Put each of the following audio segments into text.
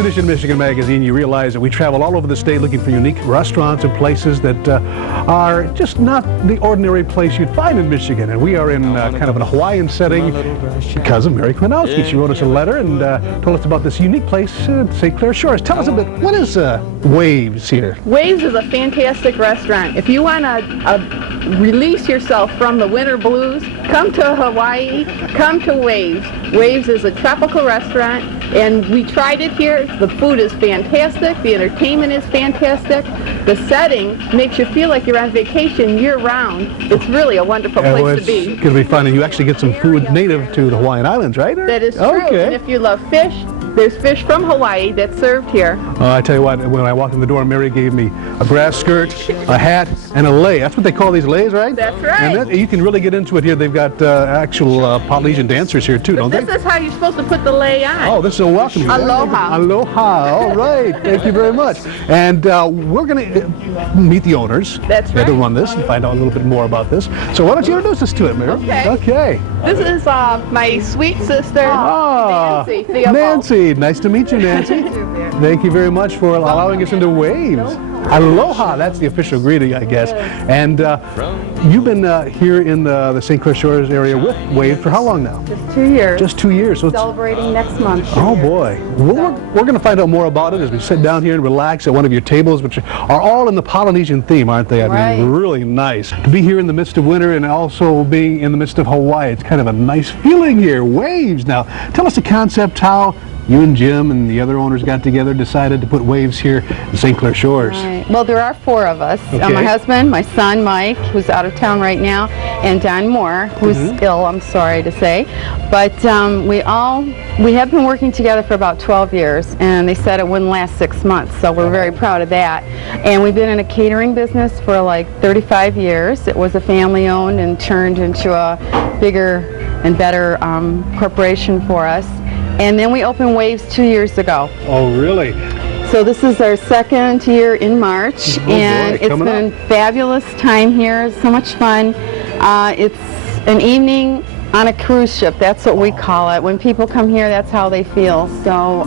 edition of Michigan Magazine, you realize that we travel all over the state looking for unique restaurants and places that are just not the ordinary place you'd find in Michigan. And we are in kind of a Hawaiian setting because of Mary Kwanowski. She wrote us a letter and told us about this unique place at St. Clair Shores. Tell us a bit, what is Waves here? Waves is a fantastic restaurant. If you want to release yourself from the winter blues, come to Hawaii, come to Waves. Waves is a tropical restaurant, and we tried it here. The food is fantastic, the entertainment is fantastic, the setting makes you feel like you're on vacation year-round. It's really a wonderful place to be. It's going to be fun, and you actually get some food native to the Hawaiian Islands, right? That is true, okay. And if you love fish, there's fish from Hawaii that's served here. I tell you what, when I walked in the door, Mary gave me a grass skirt, a hat, and a lei. That's what they call these leis, right? That's right. And you can really get into it here. They've got actual Polynesian dancers here, too, don't they? This is how you're supposed to put the lei on. Oh, this is a welcome. Aloha. Aloha. All right. Thank you very much. And we're going to meet the owners. That's right. That run this and find out a little bit more about this. So why don't you introduce us to it, Mary? Okay. Okay. This is my sweet sister, Nancy. Nancy. Nice to meet you, Nancy. Thank you very much for allowing us into Waves. Aloha, that's the official greeting, I guess. And you've been here in the St. Clair Shores area with Waves for how long now? Just 2 years. Just 2 years. So Celebrating next month. Oh boy. Well, we're going to find out more about it as we sit down here and relax at one of your tables, which are all in the Polynesian theme, aren't they? I mean, really nice. To be here in the midst of winter and also being in the midst of Hawaii, it's kind of a nice feeling here. Waves. Now, tell us the concept, how you and Jim and the other owners got together, decided to put Waves here in St. Clair Shores. Right. Well, there are 4 of us. Okay. My husband, my son, Mike, who's out of town right now, and Don Moore, who's ill, I'm sorry to say. But we have been working together for about 12 years, and they said it wouldn't last 6 months, so we're very proud of that. And we've been in a catering business for like 35 years. It was a family-owned and turned into a bigger and better corporation for us. And then we opened Waves 2 years ago. Oh, really? So this is our 2nd year in March, and it's been a fabulous time here. It's so much fun. It's an evening on a cruise ship. That's what we call it. When people come here, that's how they feel. So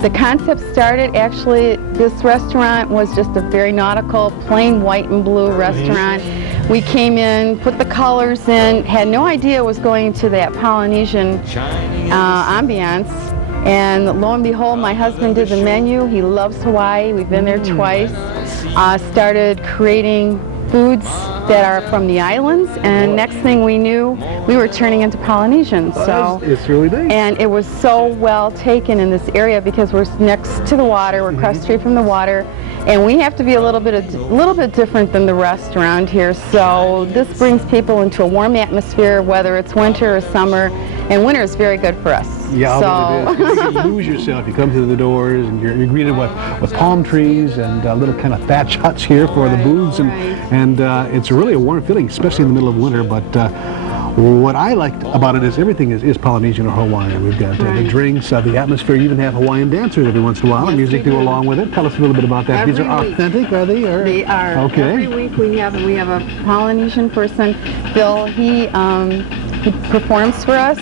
the concept started, actually, this restaurant was just a very nautical, plain white and blue restaurant. We came in, put the colors in, had no idea it was going to that Polynesian ambiance. And lo and behold, my husband did the menu. He loves Hawaii. We've been there twice. Started creating foods that are from the islands, and next thing we knew, we were turning into Polynesian. So it's really nice. And it was so well taken in this area because we're next to the water. We're across the street from the water, and we have to be a little bit different than the rest around here. So this brings people into a warm atmosphere, whether it's winter or summer, and winter is very good for us. Yeah, so. It is. You can lose yourself. You come through the doors and you're greeted with palm trees and little kind of thatch huts here for the booths, and it's really a warm feeling, especially in the middle of winter. But what I liked about it is everything is Polynesian or Hawaiian. We've got the drinks, the atmosphere. You even have Hawaiian dancers every once in a while, and music to go along with it. Tell us a little bit about that. These are authentic, are they? Or? They are. Okay. Every week we have a Polynesian person, Phil. He performs for us,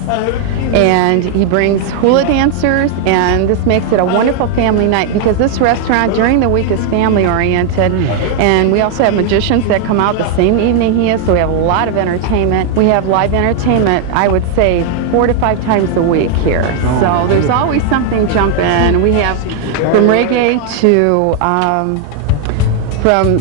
and he brings hula dancers, and this makes it a wonderful family night because this restaurant during the week is family oriented, and we also have magicians that come out the same evening he is, so we have a lot of entertainment. We have live entertainment, I would say 4 to 5 times a week here, so there's always something jumping. We have from reggae to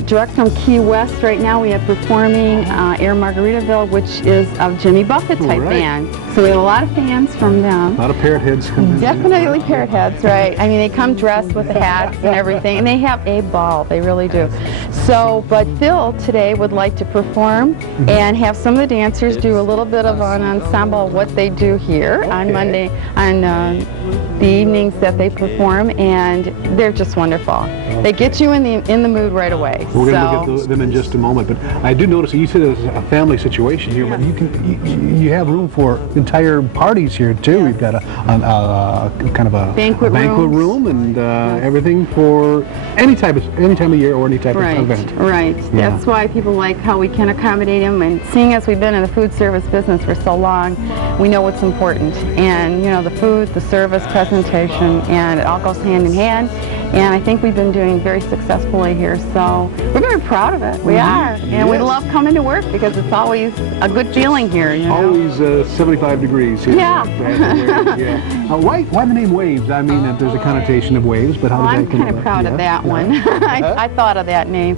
direct from Key West. Right now we have performing Air Margaritaville, which is a Jimmy Buffett type band. So we have a lot of fans from them. A lot of parrot heads coming. Definitely parrot heads, right? I mean, they come dressed with hats and everything, and they have a ball. They really do. So, but Phil today would like to perform and have some of the dancers do a little bit of an ensemble of what they do here on Monday, on the evenings that they perform, and they're just wonderful. They get you in the mood right away. We're going to look at them in just a moment, but I do notice that you said it's a family situation here, but you have room for entire parties here too. We've got a kind of a banquet room and everything for any time of year or any type of event. Right. Yeah. That's why people like how we can accommodate them. And seeing as we've been in the food service business for so long, we know what's important. And you know, the food, the service, presentation, and it all goes hand in hand. And I think we've been doing very successfully here, so we're very proud of it. We are, and we love coming to work because it's always a good feeling here. You know? Always 75 degrees here. Yeah. Why the name Waves? I mean, there's a connotation of waves, but how does that I'm kind of proud of that one. I thought of that name.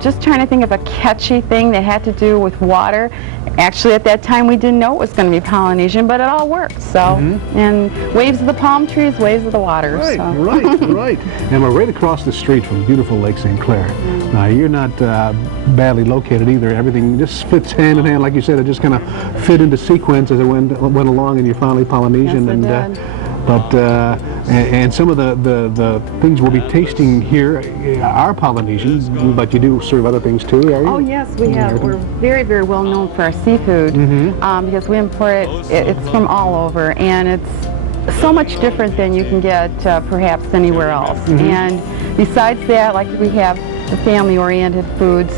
Just trying to think of a catchy thing that had to do with water. Actually, at that time, we didn't know it was going to be Polynesian, but it all worked. So, and waves of the palm trees, waves of the water. Right, so. right. And we're right across the street from beautiful Lake St. Clair. Now, you're not badly located either. Everything just fits hand in hand, like you said. It just kind of fit into sequence as it went along, and you're finally Polynesian. Yes, And some of the things we'll be tasting here are Polynesian, but you do serve other things too, are you? Oh yes, we have. We're very, very well known for our seafood because we import it. It's from all over, and it's so much different than you can get perhaps anywhere else. And besides that, like we have the family-oriented foods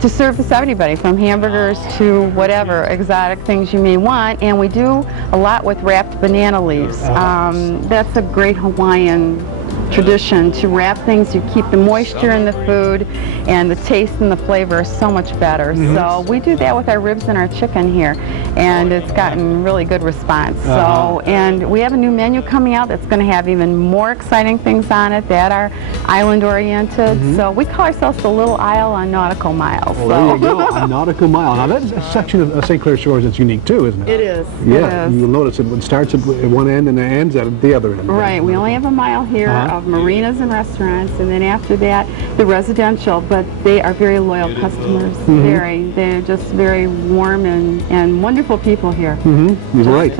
to service everybody, from hamburgers to whatever exotic things you may want. And we do a lot with wrapped banana leaves. That's a great Hawaiian tradition, to wrap things. You keep the moisture in the food, and the taste and the flavor is so much better. So we do that with our ribs and our chicken here, and it's gotten really good response. So, and we have a new menu coming out that's going to have even more exciting things on it that are island oriented. So we call ourselves the Little Isle on Nautical Mile. Well, there you go, a Nautical Mile. Now that's a section of St. Clair Shores that's unique too, isn't it? It is. Yeah, you'll notice it starts at one end and it ends at the other end. Right, we only have a mile here of marinas and restaurants, and then after that the residential, but they are very loyal customers. They're just very warm and wonderful people here. You're right.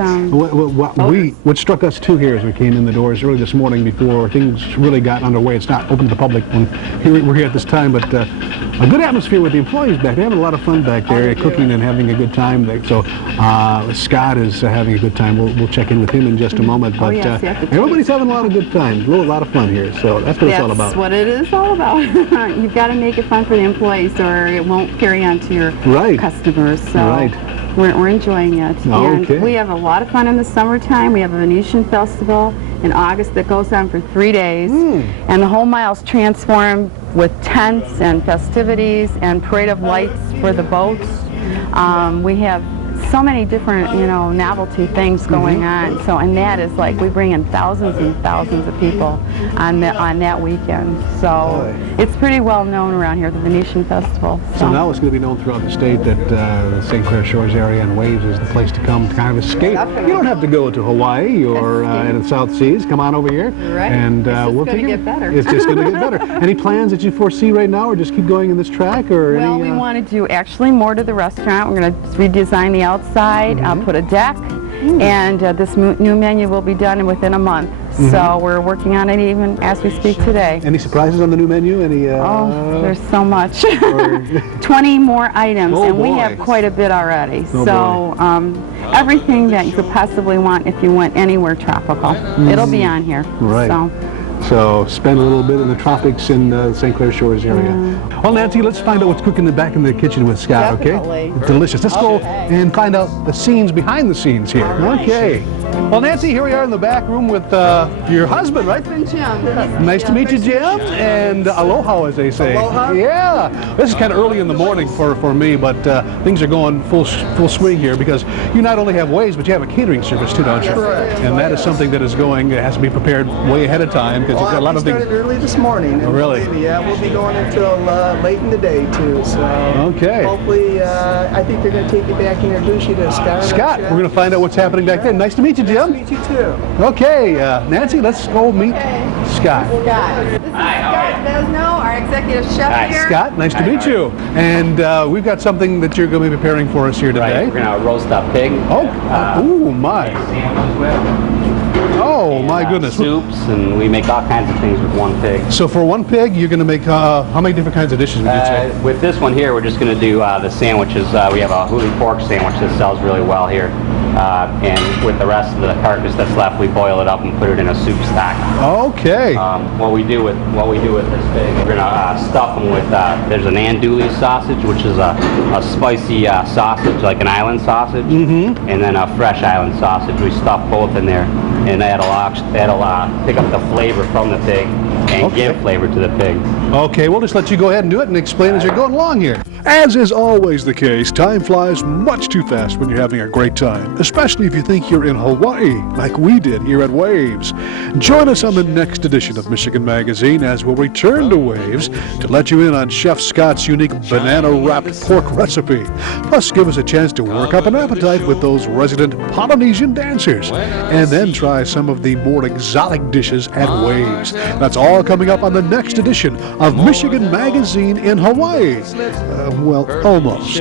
What struck us too here as we came in the doors early this morning before things really got underway. It's not open to the public when we're here at this time, but a good atmosphere with the employees back. They're having a lot of fun back there, cooking and having a good time. So Scott is having a good time. We'll check in with him in just a moment. But everybody's having a lot of good times, a lot of fun here. So that's what it's all about. That's what it is all about. You've got to make it fun for the employees, or it won't carry on to your customers. So we're enjoying it. And we have a lot of fun in the summertime. We have a Venetian festival in August that goes on for 3 days, and the whole mile's transformed with tents and festivities and parade of lights for the boats. We have so many different, novelty things going on. So, and that is like, we bring in thousands and thousands of people on that weekend. So it's pretty well known around here, the Venetian Festival. So now it's going to be known throughout the state that the St. Clair Shores area and Waves is the place to come to kind of escape. You don't have to go to Hawaii or in the South Seas. Come on over here. Right. And we'll going to get better. It's just going to get better. Any plans that you foresee right now, or just keep going in this track? Or well, we want to do actually more to the restaurant. We're going to redesign the outside, put a deck, and this new menu will be done within a month. So we're working on it even as we speak today. Any surprises on the new menu? Any? There's so much. 20 more items, and we have quite a bit already. Everything that you could possibly want if you went anywhere tropical, it'll be on here. Right. So spend a little bit in the tropics in the St. Clair Shores area. Well, Nancy, let's find out what's cooking back in the kitchen with Scott, okay? Delicious. Let's go and find out the scenes behind the scenes here. Okay. Well, Nancy, here we are in the back room with your husband, right? Jim. Nice to meet you, Jim. And aloha, as they say. Aloha. Yeah. This is kind of early in the morning for me, but things are going full swing here because you not only have Waves, but you have a catering service too, don't you? Correct. And that is something that is going, it has to be prepared way ahead of time because you've got a lot of things. We started early this morning. Oh, really? Yeah, we'll be going until late in the day too. So hopefully, I think they're going to take you back and introduce you to Scott. Scott, we're going to find out what's happening back there. Nice to meet you, Jim. Nice to meet you too. Okay, Nancy, let's go meet Scott. This is Scott Vesno, our executive chef here. Scott, nice to meet you. And we've got something that you're going to be preparing for us here today. Right, we're going to roast up pig. Oh, ooh, my. Oh, and, my goodness. Soups, and we make all kinds of things with one pig. So for one pig, you're going to make how many different kinds of dishes would you say? With this one here, we're just going to do the sandwiches. We have a Hula pork sandwich that sells really well here. And with the rest of the carcass that's left, we boil it up and put it in a soup stock. Okay. What we do with this pig, we're gonna stuff them with. There's an andouille sausage, which is a spicy sausage, like an island sausage, and then a fresh island sausage. We stuff both in there, and that'll pick up the flavor from the pig and give flavor to the pig. Okay, we'll just let you go ahead and do it and explain as you're going along here. As is always the case, time flies much too fast when you're having a great time, especially if you think you're in Hawaii, like we did here at Waves. Join us on the next edition of Michigan Magazine as we'll return to Waves to let you in on Chef Scott's unique banana-wrapped pork recipe. Plus, give us a chance to work up an appetite with those resident Polynesian dancers, and then try some of the more exotic dishes at Waves. That's all coming up on the next edition of Michigan Magazine in Hawaii. Well, almost.